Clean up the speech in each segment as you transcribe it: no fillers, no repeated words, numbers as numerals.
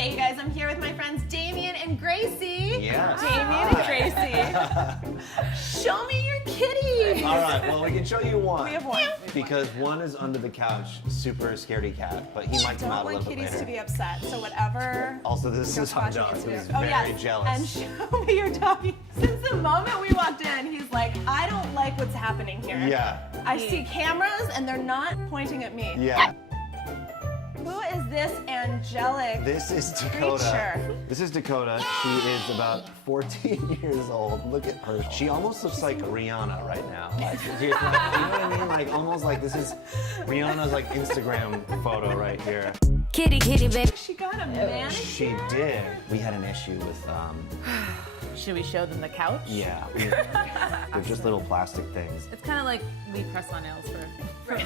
Hey guys, I'm here with my friends Damien and Gracie. Yeah. Damien and Gracie. Show me your kitty. All right, well, we can show you one. We have one. Because one is under the couch, super scaredy cat, but he might come out a little bit kitties later. to be upset, so whatever. Also, this is our dog, who's very jealous. And show me your doggy. Since the moment we walked in, he's like, I don't like what's happening here. Yeah. I see cameras and they're not pointing at me. Yeah. Who is this angelic This is Dakota. creature? This is Dakota. She is about 14 years old. Look at her. She almost looks like Rihanna right now. Like, you know what I mean? Like, almost like this is Rihanna's like Instagram photo right here. Kitty, kitty, baby. She got a manicure? She did. We had an issue with, Should we show them the couch? yeah. They're just little plastic things. It's kind of like we press on nails for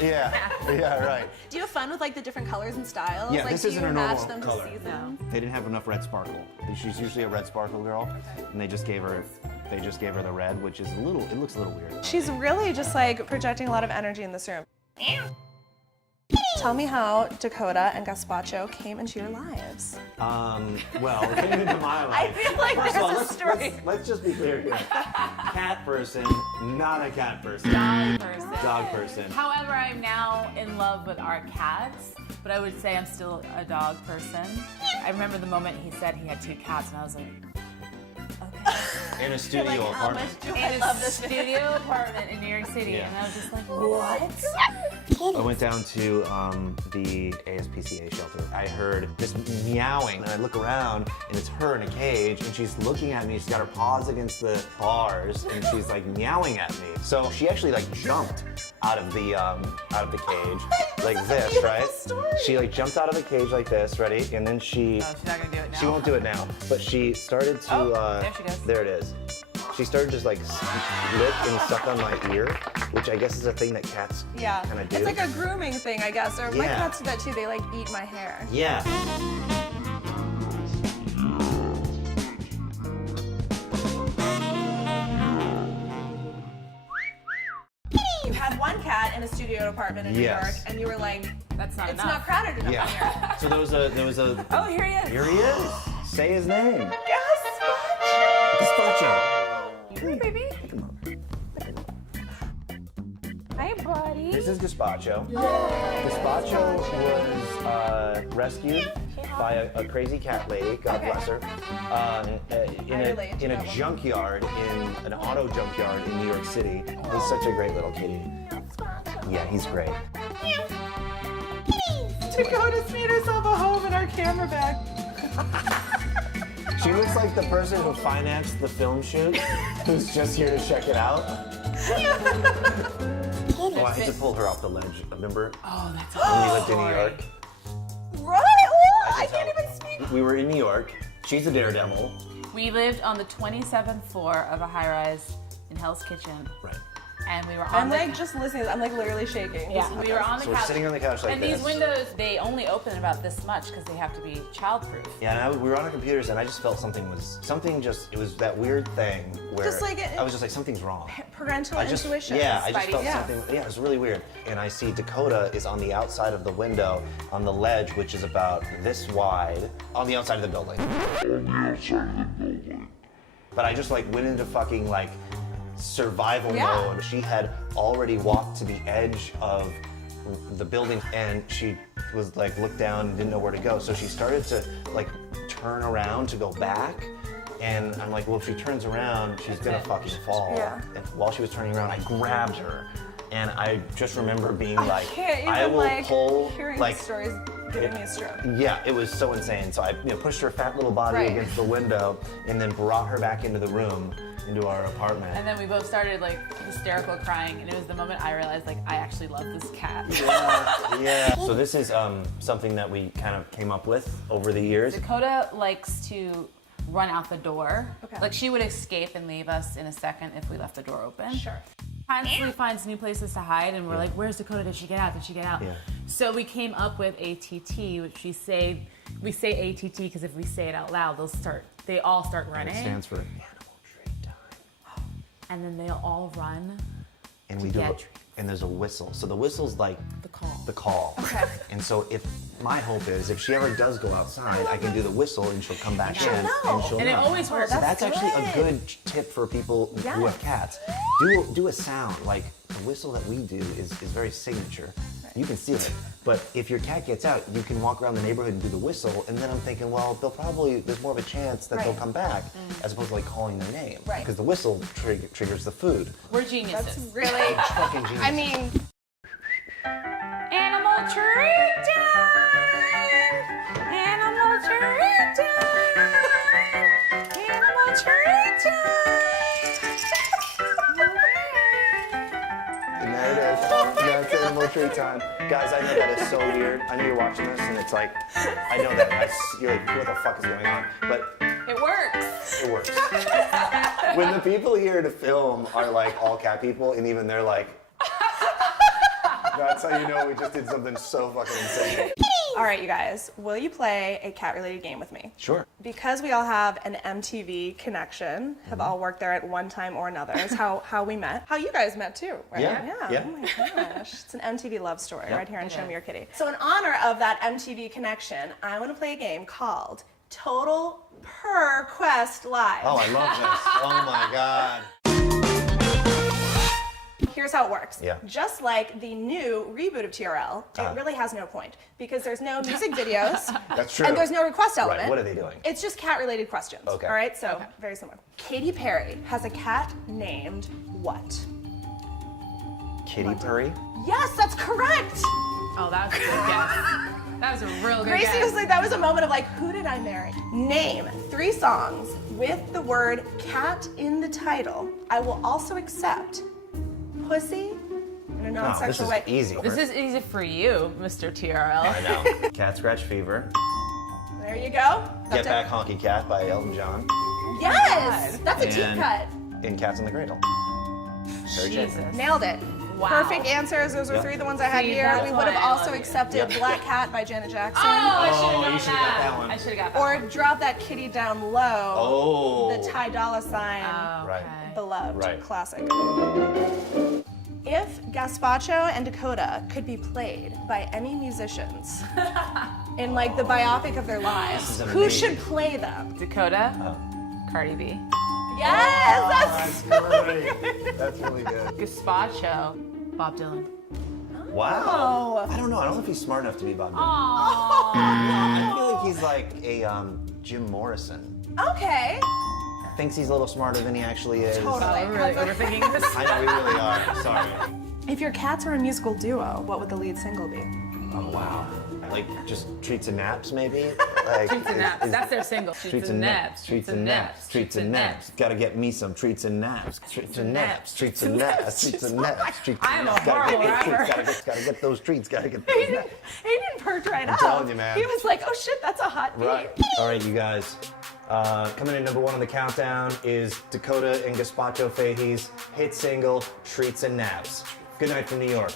Yeah, right. Do you have fun with like the different colors and styles? Yeah, like, this do isn't you her match normal them color. to season? They didn't have enough red sparkle. She's usually a red sparkle girl, and they just gave her the red, which is it looks a little weird. She's really just like projecting a lot of energy in this room. Tell me how Dakota and Gazpacho came into your lives. Well, it came into my life. I feel like First of all, there's a story. Let's just be clear here. Cat person, not a cat person. dog person. Dog person. However, I'm now in love with our cats, but I would say I'm still a dog person. I remember the moment he said he had 2 cats, and I was like, okay. In a studio Like, how apartment. much do In I a love this studio apartment in New York City, Yeah. and I was just like, what? I went down to the ASPCA shelter. I heard this meowing, and I look around, and it's her in a cage, and she's looking at me. She's got her paws against the bars, and she's like meowing at me. So she actually like jumped out of the cage, like this, right? story. She like jumped out of the cage like this, ready? And then she. Oh, she's not gonna do it now. She won't do it now, but she started to. Oh, there she goes. There it is. She started just like lick and suck on my ear, which I guess is a thing that cats Yeah, kind of do. it's like a grooming thing, I guess. Or my Yeah. cats do that too. They like eat my hair. Yeah. You had one cat in a studio apartment in New Yes. York, and you were like, That's not it's enough. not crowded enough in here. Yeah. So there was a. Oh, here he is. Here he is. Say his name. Gazpacho! Gazpacho. Hey, baby. Come on. Hi, buddy. This is Gazpacho. Gazpacho was rescued by a crazy cat lady, God bless her, in a junkyard, in an auto junkyard in New York City. He's such a great little kitty. Yeah, he's great. Dakota's made herself a home in our camera bag. She looks like the person who financed the film shoot, who's just here to check it out. Oh, I had to pull her off the ledge, remember? Oh, that's When we lived in New York. Right? Oh, I can can't tell. even speak. We were in New York. She's a daredevil. We lived on the 27th floor of a high-rise in Hell's Kitchen, Right. and we were on I'm the like just listening. I'm like literally shaking. yeah, we were on the So we're couch. sitting on the couch like and this. these windows, they only open about this much because they have to be childproof. Yeah, and we were on our computers, and I just felt it was that weird thing where Just like I was just like, something's wrong. Parental I just, intuition. yeah, I just Spidey. felt Yeah. something, yeah, it was really weird. And I see Dakota is on the outside of the window, on the ledge, which is about this wide, on the outside of the building. But I just like went into fucking like survival Yeah. mode. She had already walked to the edge of the building, and she was like looked down and didn't know where to go. So she started to like turn around to go back. And I'm like, well, if she turns around, she's gonna fucking fall. Yeah. And while she was turning around, I grabbed her. And I just remember being like, Can't even I will like pull, hearing like, these stories giving me a stroke. yeah, it was so insane. So I pushed her fat little body Right. against the window and then brought her back into the room, into our apartment. And then we both started like hysterical crying, and it was the moment I realized like I actually love this cat. Yeah. So this is something that we kind of came up with over the years. Dakota likes to run out the door. Okay. Like she would escape and leave us in a second if we left the door open. Sure. Constantly finds new places to hide, and we're like, "Where's Dakota? Did she get out? Did she get out?" Yeah. So we came up with ATT, which we say ATT because if we say it out loud, they all start running, It stands for Animal Tree Time. and then they'll all run and we do it, and there's a whistle. So the whistle's like The call. the call. Okay. And so my hope is if she ever does go outside, I can do the whistle and she'll come back in and she'll And it know. always works. So that's actually a good. good tip for people who have cats. Do a sound. Like the whistle that we do is very signature. You can steal it. But if your cat gets out, you can walk around the neighborhood and do the whistle, and then I'm thinking, well, there's more of a chance that they'll come back as opposed to like calling their name. Right. Because the whistle triggers the food. We're geniuses. That's really, It's fucking genius. I mean, Animal treat time! Animal treat time! Animal treat And there it is. That's animal treat time. Guys, I know that is so weird. I know you're watching this and it's like, I know that you're like, what the fuck is going on? But It works. it works. When the people here to film are like all cat people and even they're like, that's how you know we just did something so fucking insane. all right, you guys, will you play a cat-related game with me? Sure. Because we all have an MTV connection, have all worked there at one time or another, is how we met. How you guys met too, right? Yeah. Oh my gosh. It's an MTV love story right here on Show Me Your Kitty. is. So in honor of that MTV connection, I want to play a game called Total Purrrquest Live. Oh, I love this. Oh my God. Here's how it works. Yeah. Just like the new reboot of TRL, it really has no point because there's no music videos. That's true. And there's no request element. Right, what are they doing? It's just cat-related questions. Okay. All right, so very similar. Katy Perry has a cat named what? Kitty Purry? Yes, that's correct. Oh, that was a good guess. That was a real good Gracie guess. was like, that was a moment of like, who did I marry? Name 3 songs with the word cat in the title. I will also accept pussy in a non-sexual way. This is easy. This is easy for you, Mr. TRL. I know. Cat Scratch Fever. There you go. Get Back Honky Cat by Elton John. Yes, that's a deep And- cut. In Cats in the Cradle. Very Jesus. good. Nailed it. Wow. Perfect answers. Those are 3 of the ones I had See, here. that's We would have why I also love you. accepted Yeah. Black Cat by Janet Jackson. Oh, I should Oh, have you known should've got that one. I should have got that Or one. Drop That Kitty Down Low. Oh. The Ty Dolla Sign. Right. Beloved. Right. Classic. If Gazpacho and Dakota could be played by any musicians in like the biopic of their lives, This is who amazing. should play them? Dakota, Cardi B. Yes, that's great. That's really good. Gazpacho, Bob Dylan. Wow. I don't know. I don't know if he's smart enough to be Bob Dylan. Aww. I feel like he's like a Jim Morrison. okay. Thinks he's a little smarter than he actually is. Totally. Oh, we're really overthinking this. I know we really are. Sorry. If your cats were a musical duo, what would the lead single be? Oh wow. Like just treats and naps maybe. Like Treats and naps. That's their single. Treats and naps, treats and naps, treats and naps. Gotta get me some treats and naps, treats and naps, treats and naps, treats and naps, treats I and am a naps. Gotta horrible get those rapper. treats, gotta get those treats, gotta get those naps. He didn't perk right up. telling you, man. He was like, oh shit, that's a hot beat. Right. All right, you guys. Coming in #1 on the countdown is Dakota and Gazpacho Fahey's hit single, Treats and Naps. Good night from New York.